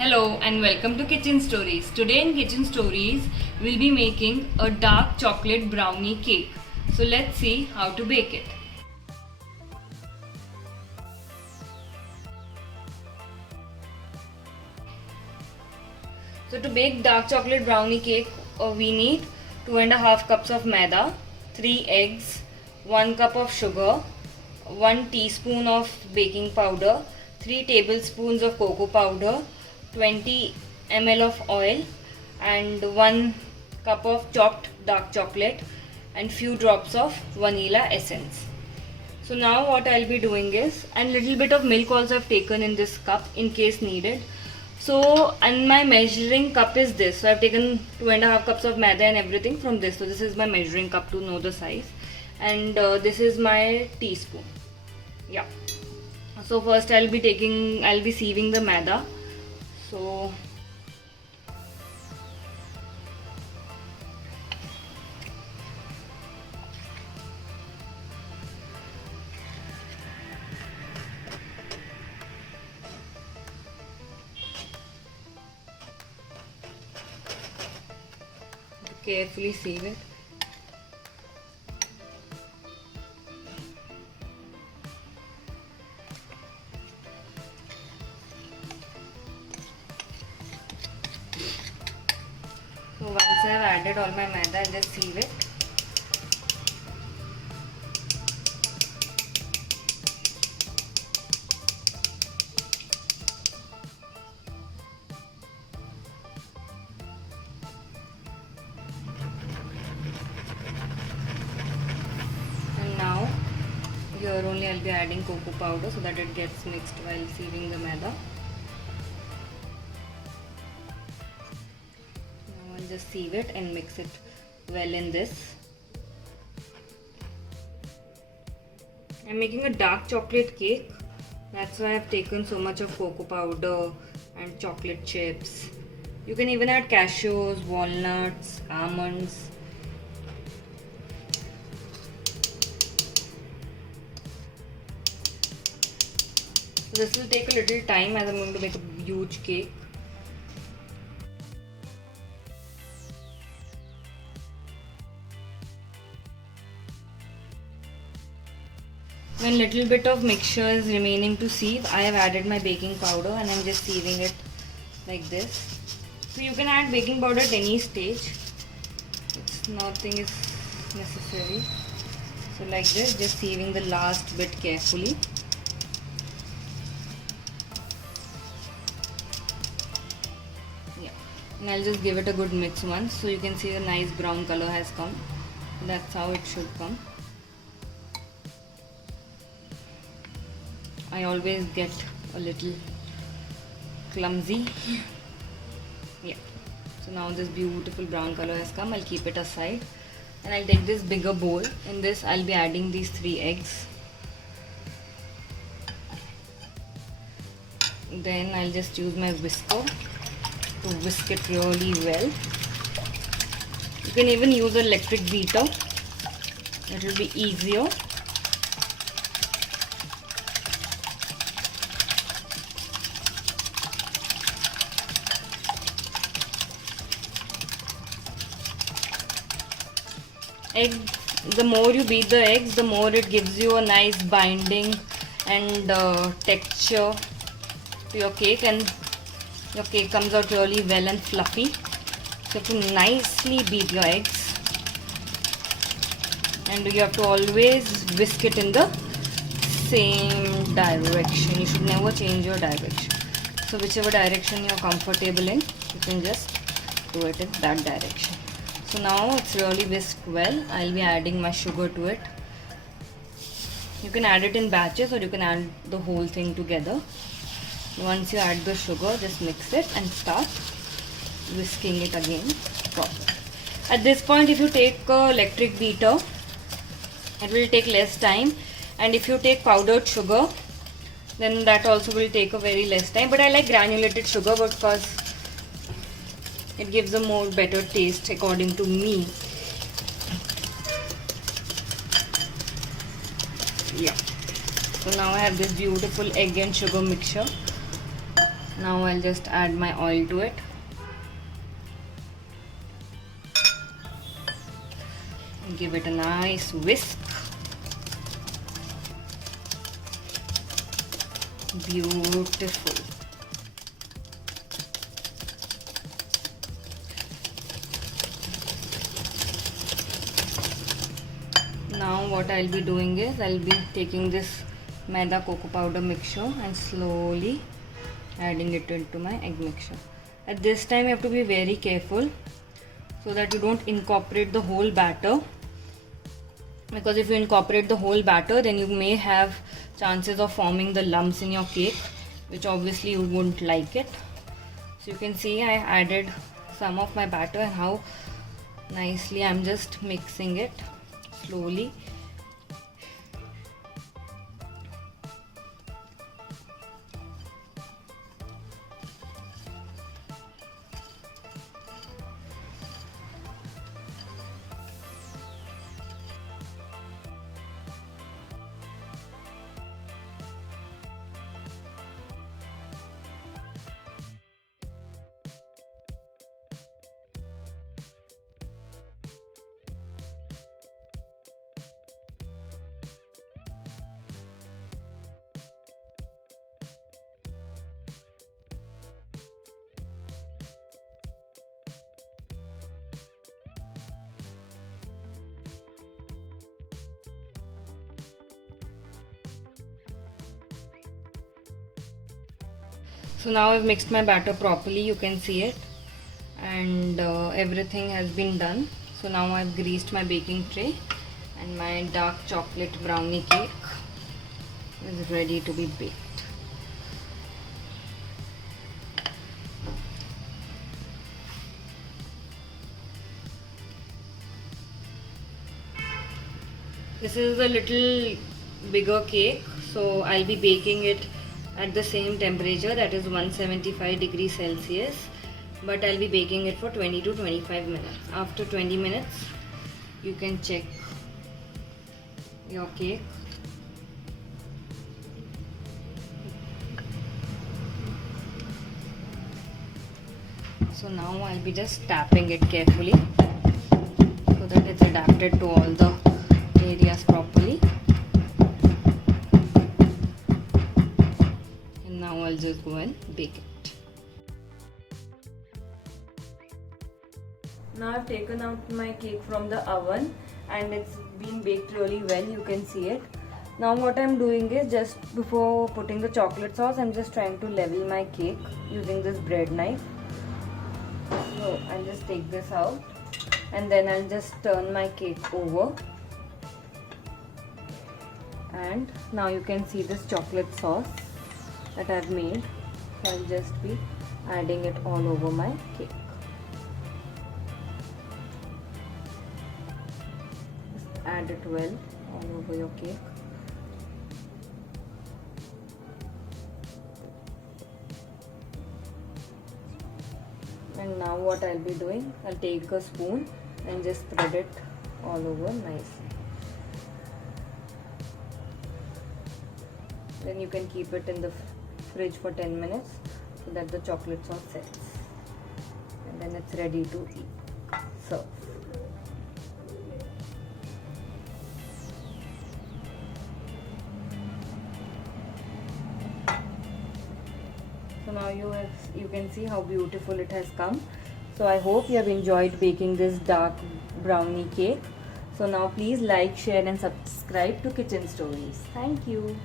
Hello and welcome to Kitchen Stories. Today in Kitchen Stories, we'll be making a dark chocolate brownie cake. So let's see how to bake it. So to bake dark chocolate brownie cake, we need 2.5 cups of maida, 3 eggs, 1 cup of sugar, 1 teaspoon of baking powder, 3 tablespoons of cocoa powder, 20 ml of oil and 1 cup of chopped dark chocolate and few drops of vanilla essence. So now what I'll be doing is, and little bit of milk also I've taken in this cup in case needed. So, and my measuring cup is this. So I've taken 2.5 cups of maida and everything from this. So this is my measuring cup to know the size, and this is my teaspoon. Yeah. So first I'll be sieving the maida. So carefully sieve it. So once I have added all my maida, I'll just sieve it. And now here only I'll be adding cocoa powder so that it gets mixed while sieving the maida. Just sieve it and mix it well in this. I'm making a dark chocolate cake. That's why I've taken so much of cocoa powder and chocolate chips. You can even add cashews, walnuts, almonds. So this will take a little time as I'm going to make a huge cake. When little bit of mixture is remaining to sieve, I have added my baking powder and I'm just sieving it like this. So you can add baking powder at any stage. Nothing is necessary. So like this, just sieving the last bit carefully. Yeah, and I'll just give it a good mix once, so you can see a nice brown color has come. That's how it should come. I always get a little clumsy. Yeah. So now this beautiful brown color has come. I'll keep it aside. And I'll take this bigger bowl. In this I'll be adding these 3 eggs. Then I'll just use my whisker to whisk it really well. You can even use an electric beater. It will be easier. The more you beat the eggs, the more it gives you a nice binding and texture to your cake, and your cake comes out really well and fluffy. So you have to nicely beat your eggs, and you have to always whisk it in the same direction. You should never change your direction. So whichever direction you're comfortable in, you can just do it in that direction. So now it's really whisked well. I'll be adding my sugar to it. You can add it in batches or you can add the whole thing together. Once you add the sugar, just mix it and start whisking it again properly. At this point, if you take an electric beater, it will take less time, and if you take powdered sugar, then that also will take a very less time. But I like granulated sugar because it gives a more better taste according to me. Yeah. So now I have this beautiful egg and sugar mixture. Now I'll just add my oil to it. Give it a nice whisk. Beautiful. Now what I'll be doing is I'll be taking this maida cocoa powder mixture and slowly adding it into my egg mixture. At this time you have to be very careful so that you don't incorporate the whole batter, because if you incorporate the whole batter then you may have chances of forming the lumps in your cake, which obviously you wouldn't like it. So you can see I added some of my batter and how nicely I'm just mixing it slowly. So now I've mixed my batter properly, you can see it, and everything has been done. So now I've greased my baking tray and my dark chocolate brownie cake is ready to be baked. This is a little bigger cake, so I'll be baking it at the same temperature, that is 175 degrees Celsius, but I'll be baking it for 20 to 25 minutes. After 20 minutes you can check your cake. So now I'll be just tapping it carefully so that it's adapted to all the areas properly. Now I'll just go and bake it. Now I've taken out my cake from the oven and it's been baked really well, you can see it. Now what I'm doing is, just before putting the chocolate sauce, I'm just trying to level my cake using this bread knife. So I'll just take this out and then I'll just turn my cake over. And now you can see this chocolate sauce that I've made. So I'll just be adding it all over my cake. Just add it well all over your cake. And now what I'll be doing, I'll take a spoon and just spread it all over nicely. Then you can keep it in the fridge for 10 minutes so that the chocolate sauce sets, and then it's ready to serve. So now you can see how beautiful it has come. So I hope you have enjoyed baking this dark brownie cake. So now please like, share and subscribe to Kitchen Stories. Thank you.